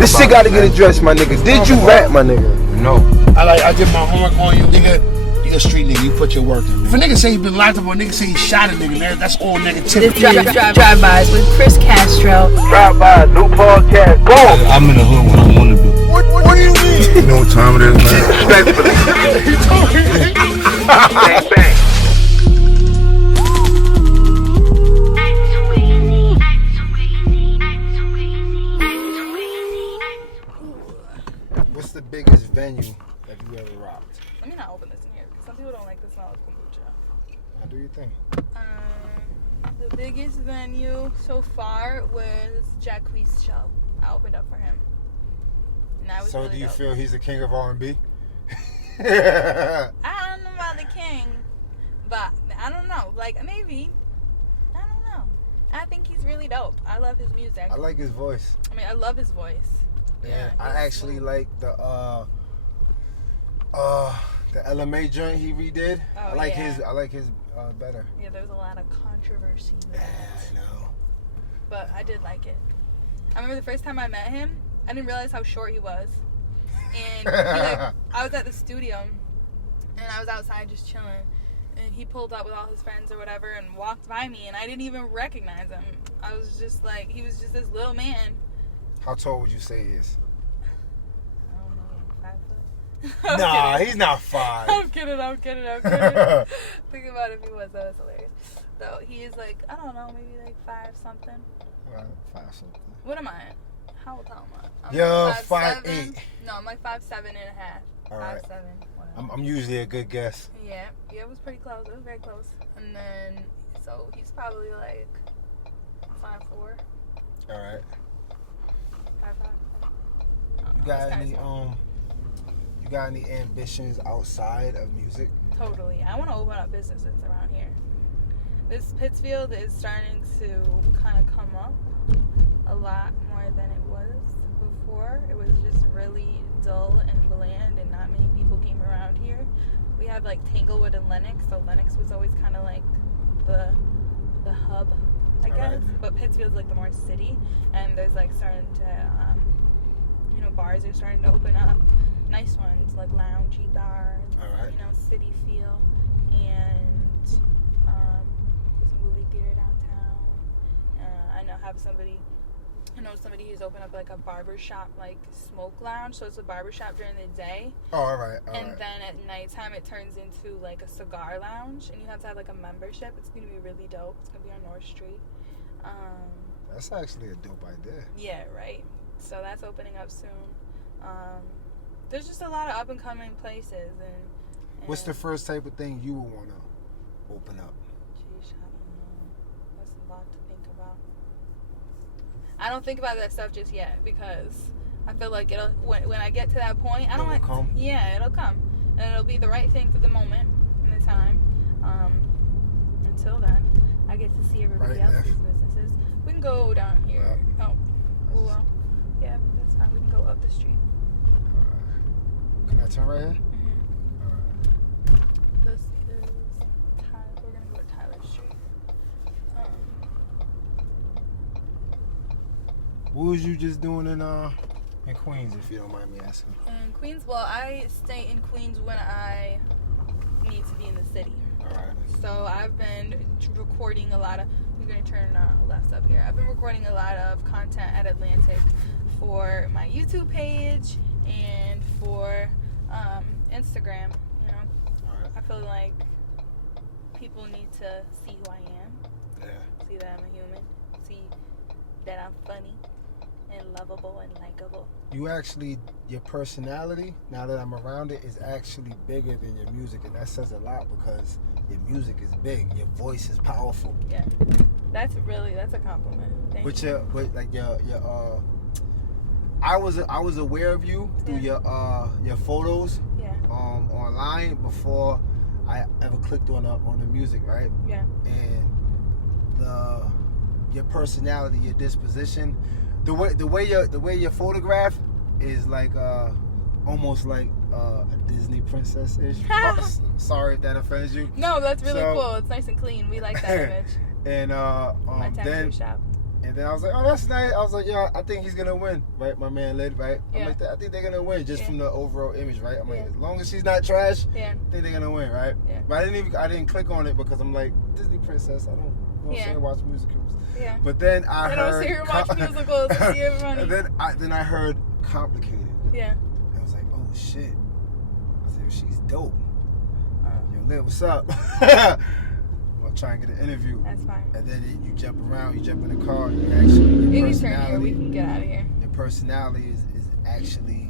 This shit gotta get addressed, my nigga. Did you rap, my nigga? No. I did my homework on you, nigga. You a street nigga, you put your work in. If a nigga say he been locked up or a nigga say he shot a nigga, that's all negativity. Drive-Bys with Chris Castro. Drive-Bys, new podcast, go! I'm in the hood when I want to be. What do you mean? You know what time it is, man? Bang, bang. What's the biggest venue that you ever rocked? Let me not open this in here because some people don't like the smell of kombucha. How do you think? The biggest venue so far was Jacquees' show. I opened up for him. And that was So really do you dope. feel he's the king of R&B? I don't know about the king, but I don't know. Like, maybe. I don't know. I think he's really dope. I love his music. I like his voice. I mean, I love his voice. Yeah, I he's actually smooth. like the LMA joint he redid. Oh, I like yeah. his better. Yeah, there was a lot of controversy with Yeah, it. I know. But I did like it. I remember the first time I met him, I didn't realize how short he was. And I was at the studio, and I was outside just chilling. And he pulled up with all his friends or whatever and walked by me, and I didn't even recognize him. I was just like, he was just this little man. How tall would you say he is? I don't know, 5 foot? Nah, he's not 5. I'm kidding. Think about if he was. That was hilarious. So he is like, I don't know, maybe like 5 something. 5 something. What am I? How old am I? I'm Yo, like 5'8". No, I'm like 5'7" and a half. All right. 5'7". Whatever. I'm usually a good guess. Yeah, it was pretty close. It was very close. And then, so he's probably like 5'4". All right. 5'5". You got any ambitions outside of music? Totally. I want to open up businesses around here. This Pittsfield is starting to kind of come up a lot more than it was before. It was just really dull and bland, and not many people came around here. We have like Tanglewood and Lenox, so Lenox was always kind of like the hub, I guess. Right. But Pittsfield's like the more city, and there's like starting to, bars are starting to open up. Nice ones like loungy bars, All right. city feel, and there's a movie theater downtown. I know somebody who's opened up like a barber shop, like smoke lounge. So it's a barber shop during the day. Oh, all right. And then at nighttime it turns into like a cigar lounge, and you have to have like a membership. It's gonna be really dope. It's gonna be on North Street. That's actually a dope idea. Yeah, right. So that's opening up soon. There's just a lot of up and coming places, and What's the first type of thing you would want to open up? Geez, I don't know. That's a lot to think about. I don't think about that stuff just yet because I feel like it'll when I get to that point, I don't It'll come? Yeah, it'll come, and it'll be the right thing for the moment and the time. Until then, I get to see everybody Right, else's businesses. We can go down here. Yeah. Oh, well, yeah, that's fine. We can go up the street. Can I turn right here? This is Tyler. We're gonna go to Tyler Street. What was you just doing in Queens, if you don't mind me asking? In Queens, well, I stay in Queens when I need to be in the city. All right. So I've been recording a lot of. We're gonna turn left up here. I've been recording a lot of content at Atlantic for my YouTube page and for Instagram. All right. I feel like people need to see who I am. Yeah. See that I'm a human. See that I'm funny and lovable and likable. Your personality, now that I'm around it, is actually bigger than your music, and that says a lot because your music is big, your voice is powerful. Yeah, that's a compliment. Thank you. I was aware of you through your photos online before I ever clicked on the music, right? Yeah. And your personality, your disposition, the way you're photographed is like almost like a Disney princess-ish. Sorry if that offends you. No, that's really cool. It's nice and clean. We like that image. And My tattoo shop. And then I was like, oh, that's nice. I was like, yeah, I think he's gonna win, right? My man Lid, right? Yeah. I'm like, I think they're gonna win just from the overall image, right? I'm like, Yeah. as long as she's not trash, Yeah. I think they're gonna win, right? Yeah. But I didn't click on it because I'm like, Disney princess, I don't, you know what I'm saying, watch musicals. Yeah. But then I I heard. don't see her watch musicals. I see everybody. And then I heard Complicated. Yeah. And I was like, oh shit. I said, she's dope. Yo, Lid, what's up? I'm trying to get an interview. That's fine. And then you jump around, you jump in the car, you actually, your You can turn personality, here. We can get out of here. your personality is actually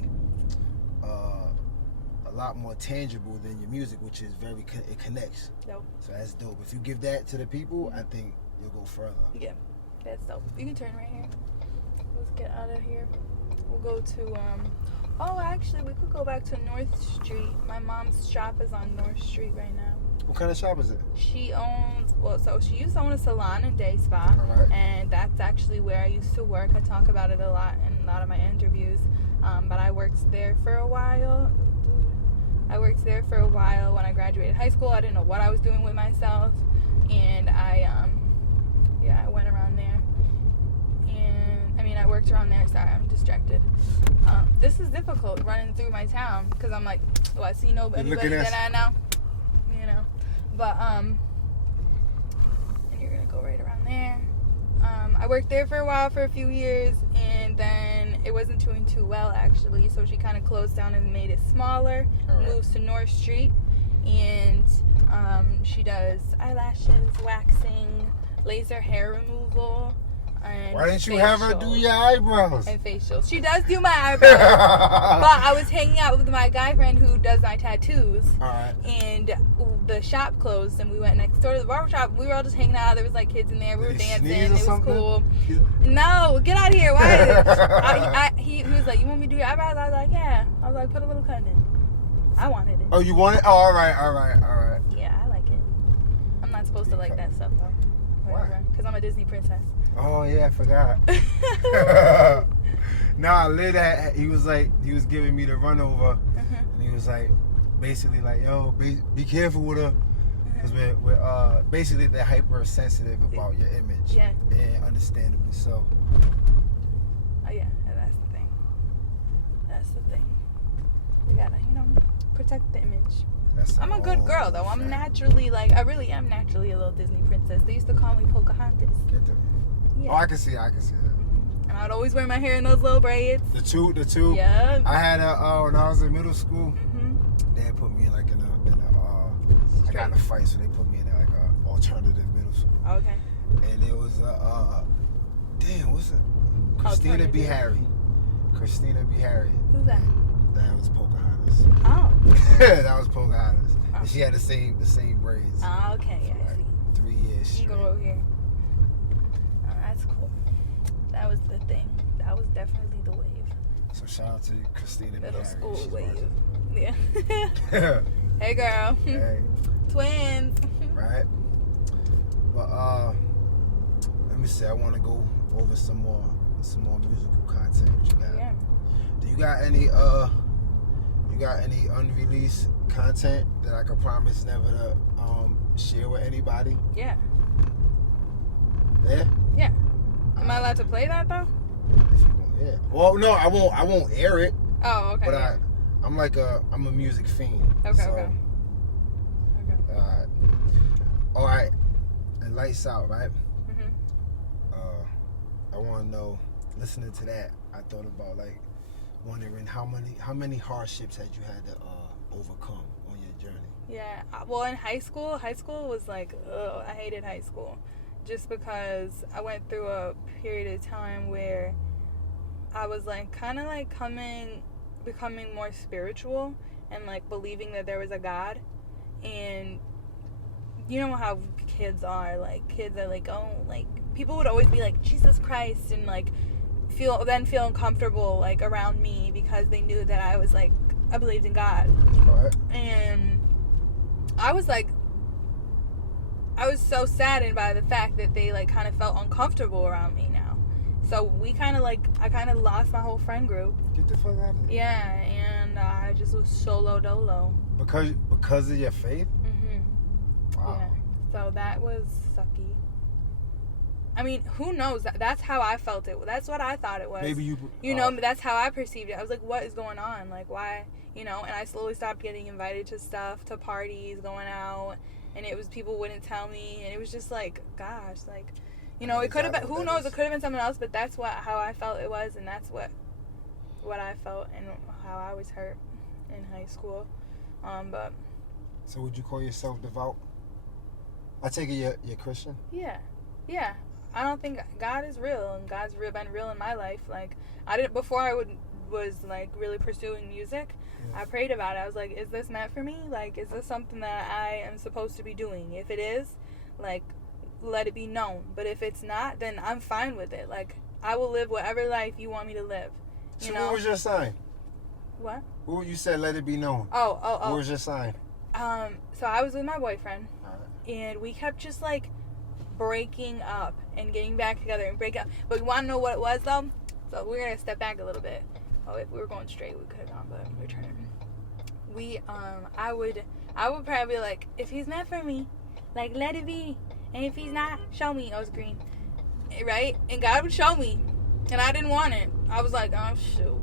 a lot more tangible than your music, which is it connects. Dope. So that's dope. If you give that to the people, I think you'll go further. Yeah. That's dope. You can turn right here. Let's get out of here. We'll go to oh, actually, we could go back to North Street. My mom's shop is on North Street right now. What kind of shop is it? She owns, so she used to own a salon and day spa. All right. And that's actually where I used to work. I talk about it a lot in a lot of my interviews. But I worked there for a while. When I graduated high school. I didn't know what I was doing with myself. And I went around there. And, I worked around there. Sorry, I'm distracted. This is difficult running through my town because I'm like, oh, I see nobody that I know. You know. But, and you're going to go right around there. I worked there for a while, for a few years, and then it wasn't doing too well, actually. So she kind of closed down and made it smaller, moves to North Street, and she does eyelashes, waxing, laser hair removal, and why didn't you have her do your eyebrows? And facials. She does do my eyebrows, but I was hanging out with my guy friend who does my tattoos. All right. And the shop closed, and we went next door to the barber shop. We were all just hanging out. There was like kids in there. We were dancing. It was cool. No, get out of here. Why? He was like, you want me to do your eyebrows? I was like, yeah. I was like, put a little cut in. I wanted it. Oh, you want it? Oh, all right. Yeah, I like it. I'm not supposed to like that stuff though. Why? Because I'm a Disney princess. Oh yeah, I forgot. Nah, Lid he was giving me the run over, and he was like, basically like, yo, be careful with her, because we're basically they're hypersensitive about your image. Yeah. And understandably so. Oh yeah, that's the thing. We gotta, protect the image. I'm a good girl though. I'm naturally I really am naturally a little Disney princess. They used to call me Pocahontas. Get them. Yeah. Oh, I can see that. And I would always wear my hair in those little braids. The two. Yeah. I had when I was in middle school, they had put me in I got in a fight, so they put me in like a alternative middle school. Okay. And it was what's it? Christina B. Harry. Who's that? That was Pocahontas. Oh. That was Pocahontas. And she had the same braids. Oh, okay. Yeah, I see. 3 years You straight. go over here. Oh, that's cool. That was the thing. That was definitely the wave. So shout out to Christina B. Middle Harry. school She's wave. Yeah. awesome. Hey, girl. Hey, Twins. right? But let me see. I want to go over some more musical content. What you got? Yeah. Do you got any unreleased content that I could promise never to share with anybody? Yeah. Yeah. Yeah. Am I allowed to play that though? If you want, yeah. Well, no, I won't air it. Oh, okay. But yeah. I'm a music fiend. Okay, so, okay. All right. And Lights Out, right? Mhm. I want to know. Listening to that, I thought about wondering how many hardships had you had to overcome on your journey? Yeah. Well, in high school was like, ugh, I hated high school, just because I went through a period of time where I was becoming more spiritual and believing that there was a God. And you know how kids are, people would always be like Jesus Christ, and feel uncomfortable around me because they knew that I believed in God. All right. And I was so saddened by the fact that they kind of felt uncomfortable around me now. So I kind of lost my whole friend group. Get the fuck out of here. Yeah, and I just was solo dolo. Because of your faith? Mhm. Wow. Yeah. So that was sucky. I mean, who knows? That's how I felt it. That's what I thought it was. Maybe you know, that's how I perceived it. I was like, what is going on? Like, why? You know, and I slowly stopped getting invited to stuff, to parties, going out, and it was people wouldn't tell me, and it was just like, gosh, like, you know, it could have been, who knows, it could have been someone else, but that's how I felt it was, and that's what I felt and how I was hurt in high school. But. So would you call yourself devout? I take it you're Christian? Yeah. I don't think God is real, and God's been real in my life. Like, I didn't, before I was like really pursuing music, I prayed about it. I was like, is this meant for me? Like, is this something that I am supposed to be doing? If it is, like, let it be known. But if it's not, then I'm fine with it. Like, I will live whatever life you want me to live. You know? What was your sign? What? You said let it be known. Oh. What was your sign? So I was with my boyfriend, and we kept just like breaking up and getting back together and break up. But you want to know what it was though? So we're gonna step back a little bit. Oh, if we were going straight, we could have gone, but we're turning. I would probably be like, if he's meant for me, like, let it be, and if he's not, show me. Oh, it's green, right? And God would show me, and I didn't want it. I was like, oh shoot,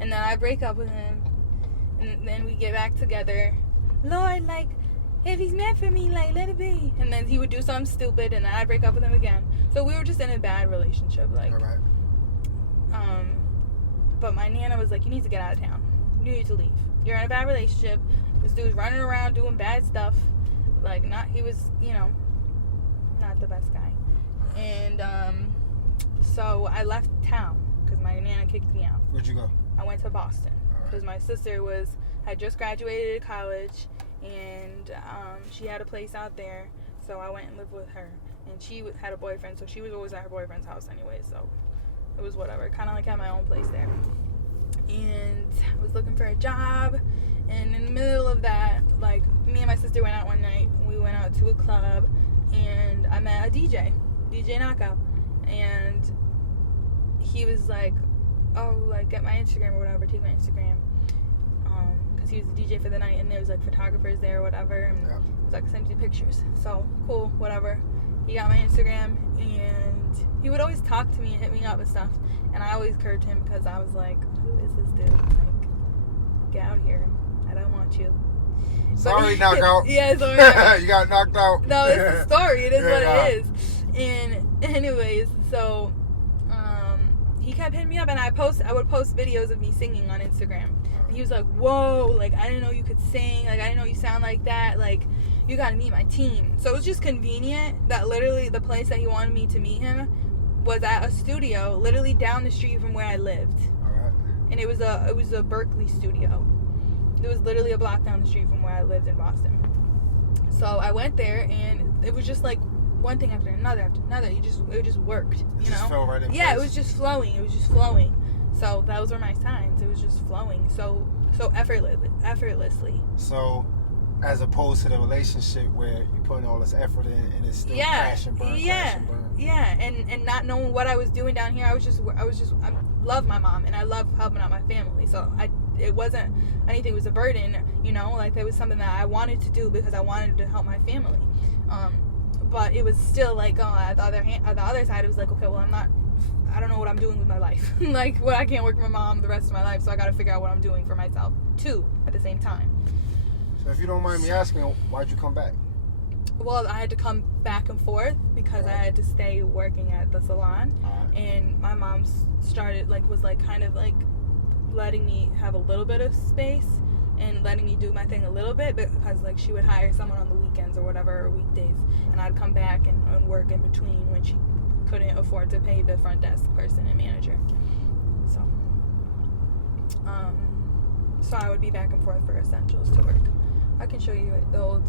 and then I break up with him, and then we get back together. Lord, like, if he's meant for me, like, let it be. And then he would do something stupid, and then I'd break up with him again. So we were just in a bad relationship, like. All right. But my Nana was like, you need to get out of town. You need to leave. You're in a bad relationship. This dude's running around doing bad stuff. Like, he was, you know, not the best guy. And so I left town because my Nana kicked me out. Where'd you go? I went to Boston because my sister had just graduated college, and she had a place out there. So I went and lived with her. And she had a boyfriend, so she was always at her boyfriend's house anyway, so it was whatever. Kind of like had my own place there. And I was looking for a job, and in the middle of that, like, me and my sister went out one night. We went out to a club, and I met a DJ Knockout, and he was like, oh, like, get my Instagram or whatever, take my Instagram, because he was the DJ for the night, and there was like photographers there or whatever, and it was like, send you pictures. So cool, whatever. He got my Instagram, and he would always talk to me and hit me up with stuff, and I always curbed him because I was like, who is this dude? Like, get out here. I don't want you. Sorry, knockout. Yeah, sorry. You got knocked out. No, it's a story. It is what it is. And anyways, so he kept hitting me up, and I would post videos of me singing on Instagram. And he was like, whoa, like, I didn't know you could sing. Like, I didn't know you sound like that. Like, you gotta meet my team. So it was just convenient that literally the place that he wanted me to meet him was at a studio literally down the street from where I lived. Alright. And it was a Berkeley studio. It was literally a block down the street from where I lived in Boston. So I went there, and it was just like one thing after another. It just worked, you know? Just fell right in yeah, place. it was just flowing. So those were my signs. It was just flowing so effortlessly. So, as opposed to the relationship where you're putting all this effort in and it's still crash and burn, crash and burn. Yeah, and not knowing what I was doing down here, I love my mom, and I love helping out my family. So it wasn't anything, it was a burden, you know, like it was something that I wanted to do because I wanted to help my family. But it was still like, at the other side, it was like, okay, well, I don't know what I'm doing with my life. Like, well, I can't work for my mom the rest of my life, so I got to figure out what I'm doing for myself too at the same time. So if you don't mind me asking, why'd you come back? Well, I had to come back and forth because I had to stay working at the salon, and my mom was kind of letting me have a little bit of space and letting me do my thing a little bit, because like she would hire someone on the weekends or whatever, or weekdays, and I'd come back and work in between when she couldn't afford to pay the front desk person and manager. So I would be back and forth for essentials to work. I can show you the old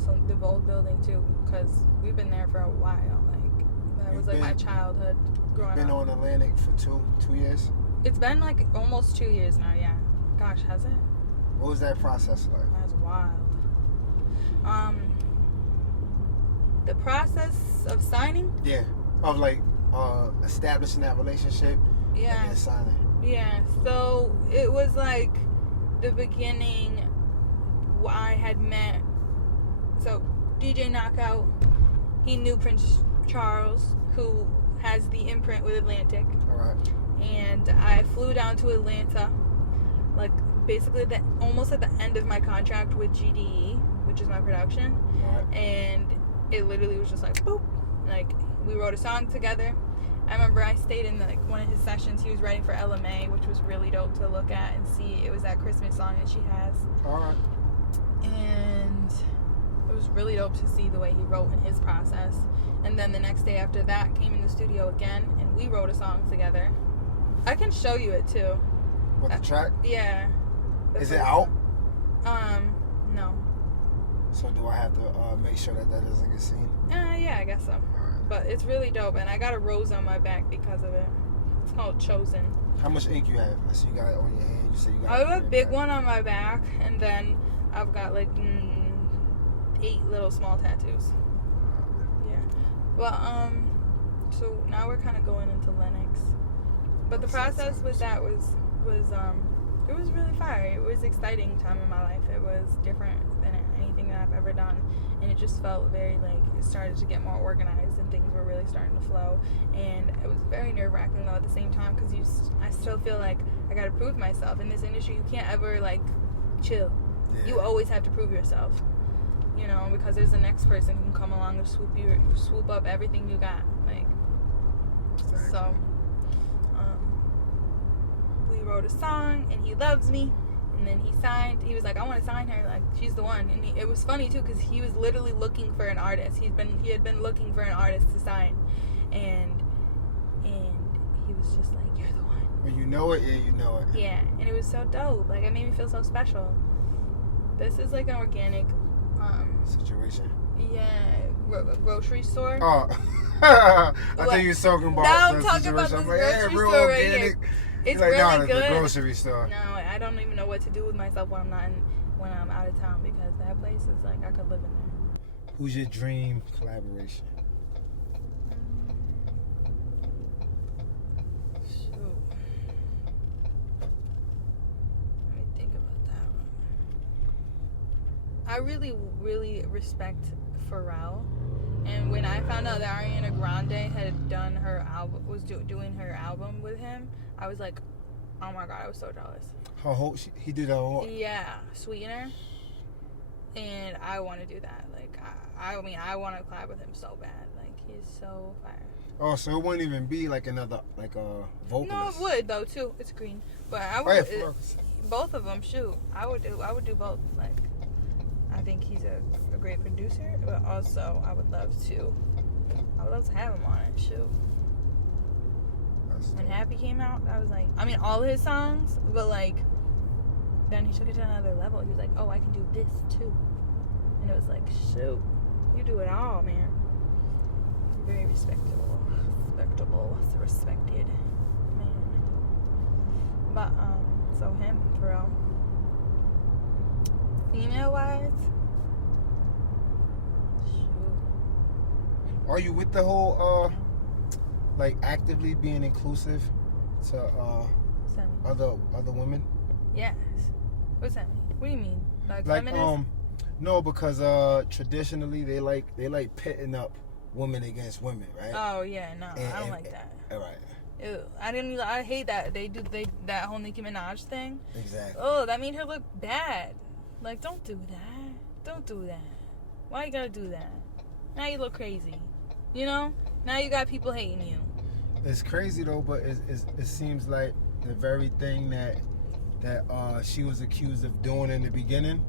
building too, because we've been there for a while. Like, that was like my childhood growing up. Been on Atlantic for two years? It's been like almost 2 years now, yeah. Gosh, has it? What was that process like? That's wild. The process of signing? Yeah. Of like establishing that relationship and then signing. Yeah. So it was like the beginning. I had met, so DJ Knockout, he knew Prince Charles, who has the imprint with Atlantic. All right. And I flew down to Atlanta, like basically almost at the end of my contract with GDE, which is my production. All right. And it literally was just like boop, like we wrote a song together. I remember I stayed in like one of his sessions. He was writing for LMA, which was really dope to look at and see. It was that Christmas song that she has. All right. And it was really dope to see the way he wrote in his process. And then the next day after that, came in the studio again, and we wrote a song together. I can show you it too. What, the track? Yeah. Is it out? No. So do I have to make sure that doesn't get seen? Yeah, I guess so. But it's really dope, and I got a rose on my back because of it. It's called Chosen. How much ink you have? I see you got it on your hand. You say you got I it have on a big back. one on my back, and then I've got like 8 little small tattoos. Yeah. Well, so now we're kind of going into Lennox. But the process with that was it was really fire. It was exciting time in my life. It was different than anything that I've ever done, and it just felt very like it started to get more organized and things were really starting to flow. And it was very nerve-wracking though at the same time because I still feel like I got to prove myself in this industry. You can't ever like chill. Yeah. You always have to prove yourself. You know, because there's the next person who can come along and swoop up everything you got. Like, Exactly. so. We wrote a song, and he loves me. And then he signed. He was like, "I want to sign her. Like, she's the one." And it was funny too, because he was literally looking for an artist. He had been looking for an artist to sign, and he was just like, "You're the one." When you know it, yeah, you know it. Yeah, and it was so dope. Like, it made me feel so special. This is like an organic, Situation. grocery store. Oh, I thought you were talking about Now I'm the talking situation. about this I'm like, hey, grocery real store right organic. here. It's You're like, really no, good. the grocery store. No, I don't even know what to do with myself when I'm out of town, because that place is like I could live in there. Who's your dream collaboration? Shoot. Let me think about that one. I really, really respect Pharrell. And when I found out that Ariana Grande had done her album, was doing her album with him, I was like, oh my god, I was so jealous. Her whole, he did her whole. Yeah, Sweetener. And I want to do that. Like, I mean, I want to collab with him so bad. Like, he's so fire. Oh, so it wouldn't even be like another, like a vocalist. No, it would though too. It's green, but I would. Right, Pharrell. Both of them, shoot. I would do both. Like, I think he's a great producer, but also I would love to have him on it. Shoot. When Happy came out, I was like, I mean, all his songs, but like, then he took it to another level. He was like, oh, I can do this too, and it was like, shoot, you do it all, man. Very respected man. But so him, Pharrell. Female wise, shoot. Are you with the whole like actively being inclusive to other women? Yes. What's that mean? What do you mean? Like feminist? No, because traditionally they like pitting up women against women, right? Oh yeah, no, I don't like that. All right. Ew, I hate that they that whole Nicki Minaj thing. Exactly. Oh, that made her look bad. Like, don't do that. Don't do that. Why you gotta do that? Now you look crazy. You know? Now you got people hating you. It's crazy though, but it seems like the very thing that she was accused of doing in the beginning,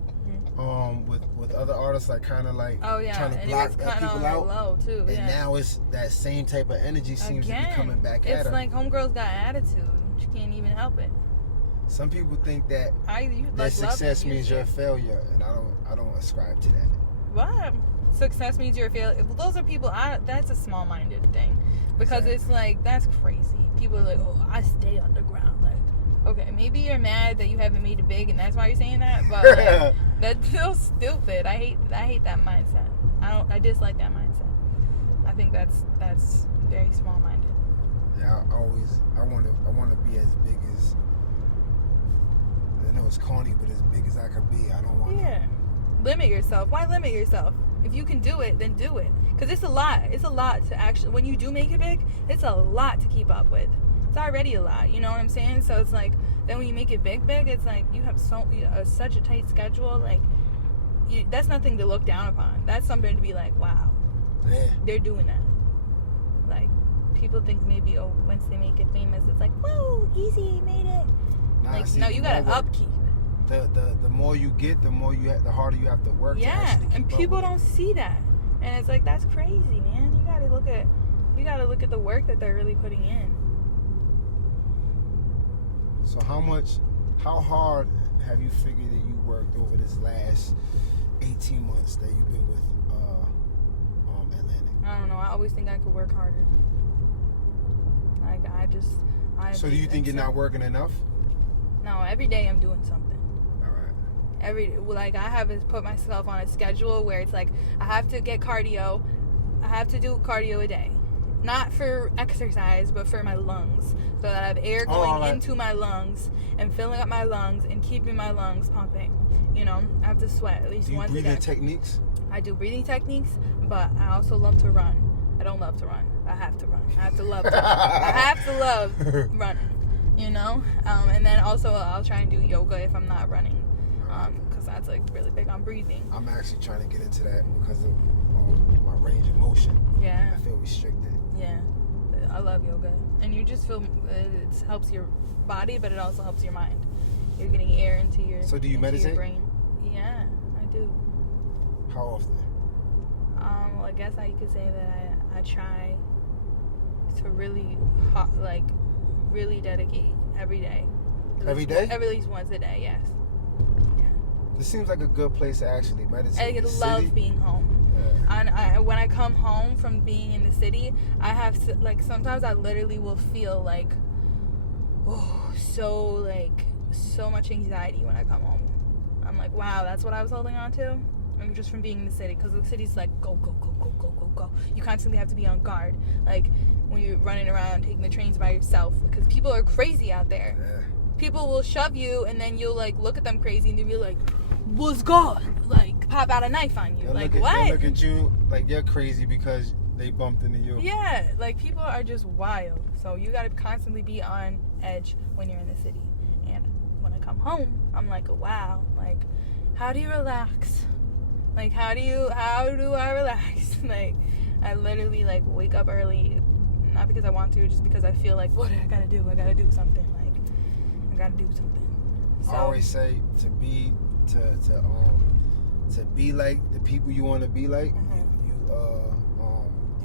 with other artists, like kind of like trying to block people out. Low too, and now it's that same type of energy seems to be coming back at her. It's like homegirls got attitude. She can't even help it. Some people think that like success means you're a failure, and I don't ascribe to that. What? Success means you're a failure. Those are people. That's a small-minded thing, because it's like, that's crazy. People are like, oh, I stay underground. Like, okay, maybe you're mad that you haven't made it big, and that's why you're saying that. But like, that's still stupid. I hate that mindset. I dislike that mindset. I think that's very small-minded. Yeah, I want to be as big as. I know it's corny, but as big as I could be. I don't want. Yeah. Limit yourself. Why limit yourself? If you can do it, then do it. Because it's a lot. It's a lot to actually, when you do make it big, it's a lot to keep up with. It's already a lot, you know what I'm saying? So it's like, then when you make it big, it's like you have such a tight schedule. Like, that's nothing to look down upon. That's something to be like, wow, they're doing that. Like, people think maybe, oh, once they make it famous, it's like, whoa, easy, made it. Like, no, you gotta upkeep. The more you get, the harder you have to work. Yeah, to actually keep and up people with don't see that, and it's like, that's crazy, man. You gotta look at the work that they're really putting in. So how hard have you figured that you worked over this last 18 months that you've been with Atlantic? I don't know. I always think I could work harder. Like, So do you think you're not working enough? No, every day I'm doing something. All right. I have to put myself on a schedule where it's like, I have to get cardio. I have to do cardio a day. Not for exercise, but for my lungs. So that I have air going into my lungs and filling up my lungs and keeping my lungs pumping. You know, I have to sweat at least once a day. Do you breathing techniques? I do breathing techniques, but I also love to run. I don't love to run. I have to run. I have to love running, you know? And then also I'll try and do yoga if I'm not running, because that's like really big on breathing. I'm actually trying to get into that because of my range of motion. Yeah. I feel restricted. Yeah. I love yoga. And you just feel, it helps your body, but it also helps your mind. You're getting air into your So do you meditate? Your brain. Yeah, I do. How often? Well, I guess you could say that I try to really, really dedicate every day. Every day? At least once a day, yes. Yeah. This seems like a good place to actually meditate. I love being home. Yeah. And when I come home from being in the city, I have to, like, sometimes I literally will feel like, so much anxiety when I come home. I'm like, wow, that's what I was holding on to? And just from being in the city, because the city's like, go, go, go, go, go, go, go. You constantly have to be on guard. Like, when you're running around taking the trains by yourself, because people are crazy out there. Yeah. People will shove you, and then you'll, like, look at them crazy, and they'll be like, what's God? Like, pop out a knife on you. Like, what? They look at you like you're crazy because they bumped into you. Yeah, like, people are just wild. So you gotta constantly be on edge when you're in the city. And when I come home, I'm like, wow, like, how do you relax? Like, how do I relax? Like, I literally, like, wake up early, not because I want to, just because I feel like, what do I gotta do? I gotta do something. Like, I gotta do something. So, I always say to be like the people you want to be like,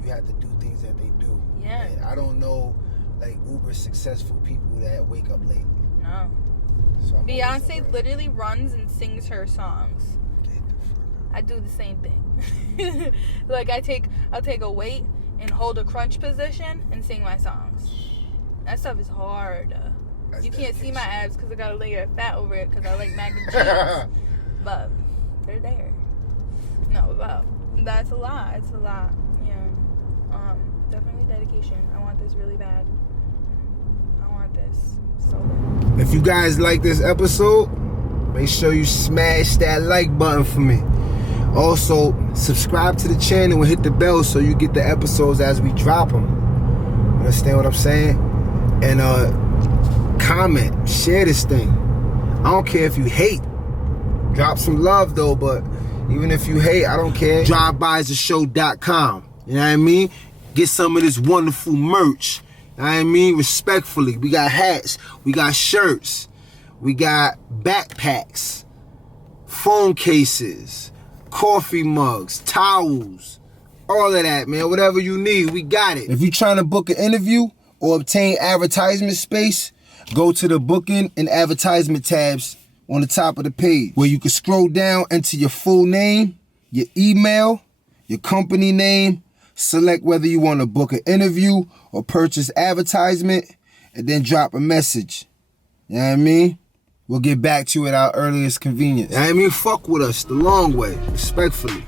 you have to do things that they do. Yeah. And I don't know, like, uber successful people that wake up late. No. So Beyonce literally runs and sings her songs. I do the same thing. Like, I'll take a weight and hold a crunch position and sing my songs. That stuff is hard. You can't see my abs because I got a layer of fat over it because I like mac and cheese. But they're there. No, but that's a lot. It's a lot. Yeah. Definitely dedication. I want this really bad. I want this so bad. If you guys like this episode, make sure you smash that like button for me. Also, subscribe to the channel and hit the bell so you get the episodes as we drop them. You understand what I'm saying? And comment, share this thing. I don't care if you hate. Drop some love though, but even if you hate, I don't care. Drive-Bys.show.com. You know what I mean? Get some of this wonderful merch. You know what I mean? Respectfully. We got hats. We got shirts. We got backpacks. Phone cases. Coffee mugs. Towels. All of that, man. Whatever you need, we got it. If you're trying to book an interview or obtain advertisement space, go to the booking and advertisement tabs on the top of the page, where you can scroll down into your full name, your email, your company name, select whether you want to book an interview or purchase advertisement, and then drop a message. You know what I mean? We'll get back to you at our earliest convenience. You know what I mean? Fuck with us the long way, respectfully.